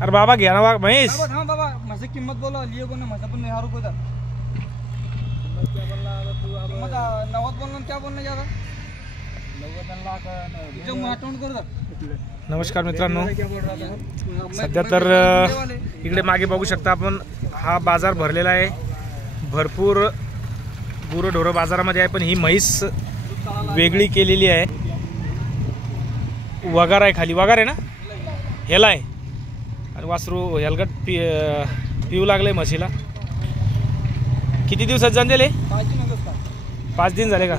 अरे बाबा घ्या ना महेश. हाँ बाबा मसे किंमत बोलो लिए को ना मसे पण 1000 रुपये था. क्या बोलना तू अब 90 बोलना क्या बोलने जा रहा 90 लाख जो माटवण कर दा. नमस्कार मित्रांनो, सध्या तर इकडे मागे बघू शकता आपण हा बाजार भरलेला आहे. भरपूर गुरंढोरं बाजारामध्ये आहे, पण ही म्हैस वेगळी केलेली आहे. वगार आहे, खाली वगार आहे ना, ह्याला आहे. आणि वासरू हेलगट पिऊ लागले म्हशीला. किती दिवसात जंदेले? 5 दिन झाले का?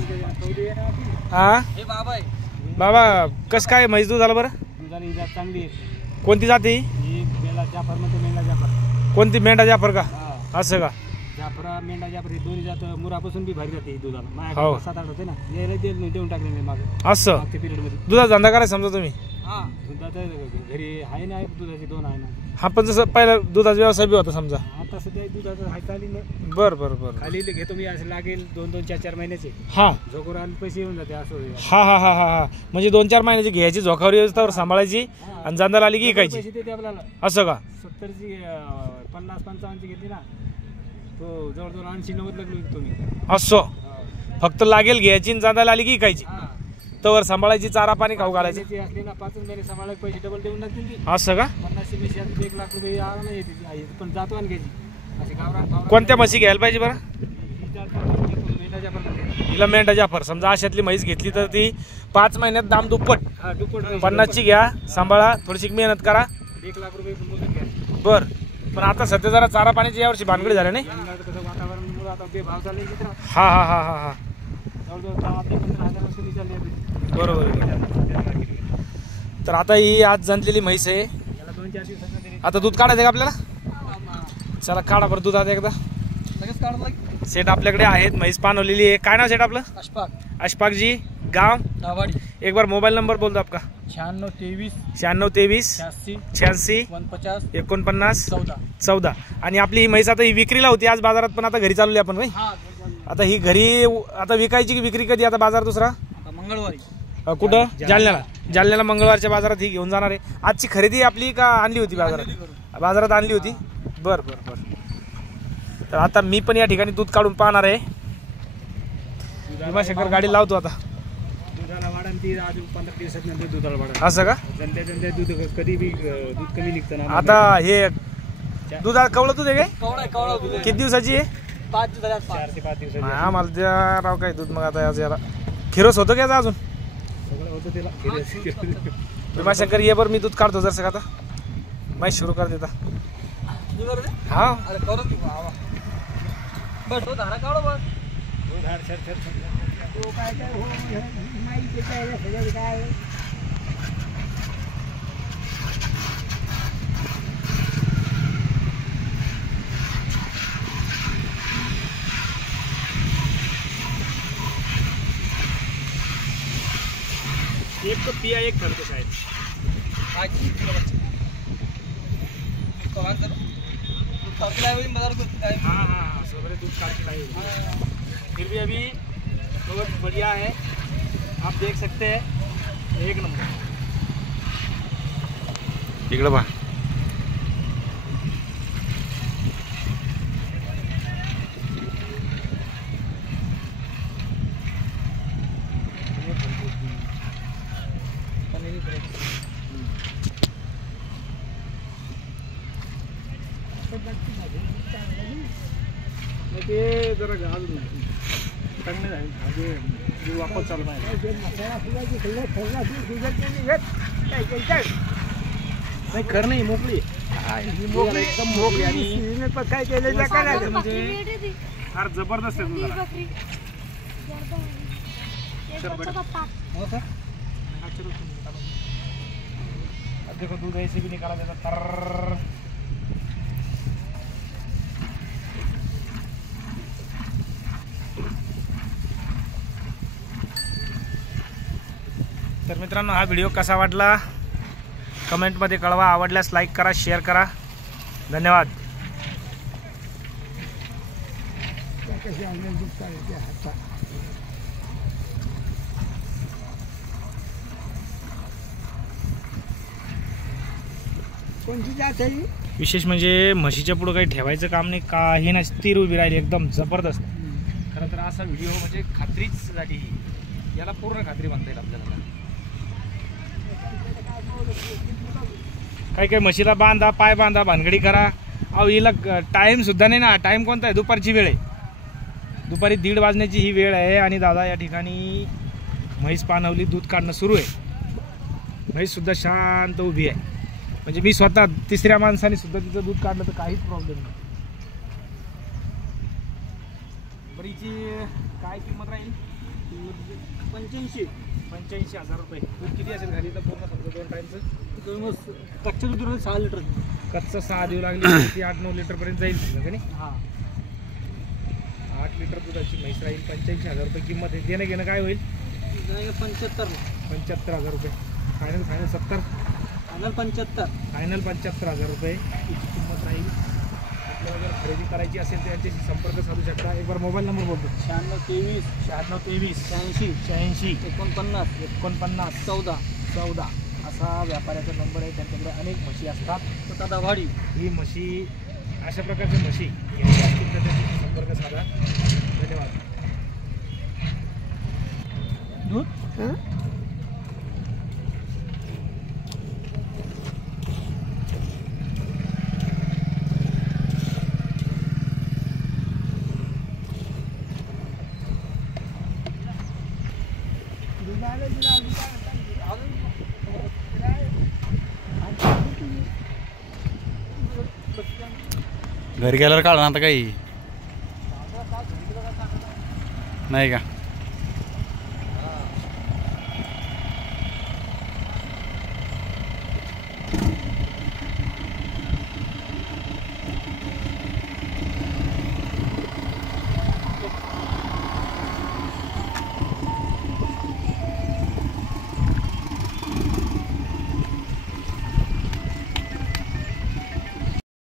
हा बाबा कसं काय म्हैस दूध झालं बरं? चांगली. कोणती जाती? कोणती? मेंढा जाफर का? असं का? जाफरा मेंढा जाफर दोन्ही जात मुरापासून बी भारी जाते दुधाला. हो. 7-8 होते ना, यायला देऊन टाकले मी मागे. असं मागच्या पिरियड मध्ये दुधाचा धंदा करायचा समजा तुम्ही? दुधाचं घरी आहे ना, दुधाचे 2 आहे ना. हा, पण जसं पहिला दुधाचा व्यवसाय बी होता समजा. आता सध्या दुधाचं आहे चाली ना. बर बर बर. खाली घेतो मी, असं लागेल 2-2, 4-4 महिन्याचे. हा झोकोर आणि पैसे येऊन जाते असं. हा हा हा हा. म्हणजे 2-4 महिन्याची घ्यायची, झोकावर व्यवस्थावर सांभाळायची आणि जांदाला आली की विकायची. पैसे देते आपल्याला. असं का? 70ची 50-55ची घेतली ना, तो जवळजवळ 80-90 लागलो तुम्ही. असं फक्त लागेल घ्यायची आणि जांदाला आली की विकायची. तवर सांभाळायची, चारा पाणी खाऊ घालायची. असली ना 5 महिने सांभाळायचे, पैसे डबल देऊन लागतील ती. असं का? 50-1 लाख रुपये आराम येते, पण जातो आणि घ्यायची असे गावरान. कोणत्या म्हशी घ्यायला पाहिजे बरं? मेंढा हिला मेंढा जाफर समजा अशातली म्हैस घेतली तर ती 5 महिन्यात दाम दुप्पट. दुप्पट. 50ची घ्या, सांभाळा, थोडीशी मेहनत करा. 1 लाख रुपये मोजून घ्या. बर. पण आता सध्या जरा चारा पाण्याची यावर्षी भानगडी झाली नाही? कसं वातावरण आता भाव चालले चित्र. हा हा हा हा हा. जवळजवळ 15,000 वस्तू चालली. बरोबर. तर आता ही आज जणलेली म्हैस आहे. याला 2-4 दिवसात आता दूध काढायचं का आपल्याला? चला काढा बरं दूध आता एकदा. लगेच काढलं. सेट आपल्याकडे आहेत, म्हैस पानवलेली आहे. काय नाव सेट आपलं? अशफाक जी, गाव नावाडी. एक बार मोबाईल नंबर बोल दो आपका. 9623 9623 86 49 14. आणि आपली ही म्हैस आता ही विक्रीला होती आज बाजारात, पण आता घरी चालवली आपण. आता ही घरी आता विकायची की विक्री कधी? आता बाजार दुसरा मंगळवारी. कुठं? जालन्याला मंगळवारच्या बाजारात ही घेऊन जाणार आहे. आजची खरेदी आपली का आणली होती बाजारात आणली होती? बर बर बर. तर आता मी पण या ठिकाणी दूध काढून पाहणार आहे. भीमाशंकर गाडी लावतो आता. दुधाला वाढन ती अजून 15 दिवसात नंतर दुधाला वाढन. असं का? जंद्या दूध कधी बी दूध कमी निघतं ना. आता हे दूध कवळं दूध आहे काय? कवळा किती दिवसाची आहे? 4 ते 5 दिवसाची. हा मला द्या राव काय दूध. मग आता याला खिरस होतं का अजून? सगळं होतं त्याला. भीमाशंकर ये बरं, मी दूध काढतो जर आता. माहिती सुरू कर देता. हा बस तो धारा काढो बस. एक तो पिया, एक घर तो शायद. हाँ सवेरे दूध काट के लाए. फिर भी अभी बहुत बढ़िया है, आप देख सकते हैं. एक नंबर. इकडे बा. ते जरा घाल चांगले आहे, वापस चालू आहे. नाही खरं नाही, मोकळी एकदम मोकळी. आणि काय केलं म्हणजे फार जबरदस्त आहे तुझा. देखो दूध ऐसे भी निकाला जाता तर. तर मित्रांनो, हा व्हिडिओ कसा वाटला कमेंटमध्ये कळवा. आवडल्यास लाईक करा, शेअर करा. धन्यवाद. कोणची जात आहे ही? विशेष म्हणजे म्हशीच्या पुढं काही ठेवायचं काम नाही, काही नाही, स्थिर उभी राहिली एकदम जबरदस्त. खरं तर असा व्हिडिओ म्हणजे खात्रीच साठी याला पूर्ण खात्री म्हणता येईल आपल्याला. काही काही म्हशीला बांधा, पाय बांधा, भानगडी करा. अहो हिला टाईम सुद्धा नाही ना. टाईम कोणता आहे? दुपारची वेळ आहे. दुपारी 1:30 वाजण्याची ही वेळ आहे आणि दादा या ठिकाणी म्हैस पाणवली, दूध काढणं सुरू आहे. म्हैस सुद्धा शांत उभी आहे. म्हणजे मी स्वतः तिसऱ्या माणसाने सुद्धा तिचं दूध काढलं तर काहीच प्रॉब्लेम नाही. बरं हिची काय किंमत राहील? 85,000 रुपये. दूध किती असेल घरी तर पूर्ण समजा 2 टाईमचं? कच्च्या दुधाला 6 लिटर. कच्चं 6 देऊ लागली ती 8-9 लिटरपर्यंत जाईल समजा का नाही? हां 8 लिटर दुधाची म्हैस राहील. 85,000 रुपये किंमत आहे. देणं घेणं काय होईल? 75,000 रुपये. फायनल 70. फायनल 75,000 रुपये हिची किंमत राहील. आपल्याला जर खरेदी करायची असेल तर यांच्याशी संपर्क साधू शकता. एक बार मोबाईल नंबर बोलतो. 9623 86 83 86 49 14 असा व्यापाऱ्याचा नंबर आहे. त्यांच्याकडे अनेक म्हशी असतात. स्वतः दाभाडी. ही म्हशी अशा प्रकारच्या म्हशी घ्यायची असतील तर त्यांच्याशी संपर्क साधा. धन्यवाद. दूध घरी गेल्यावर काढा ना आता काही नाही का?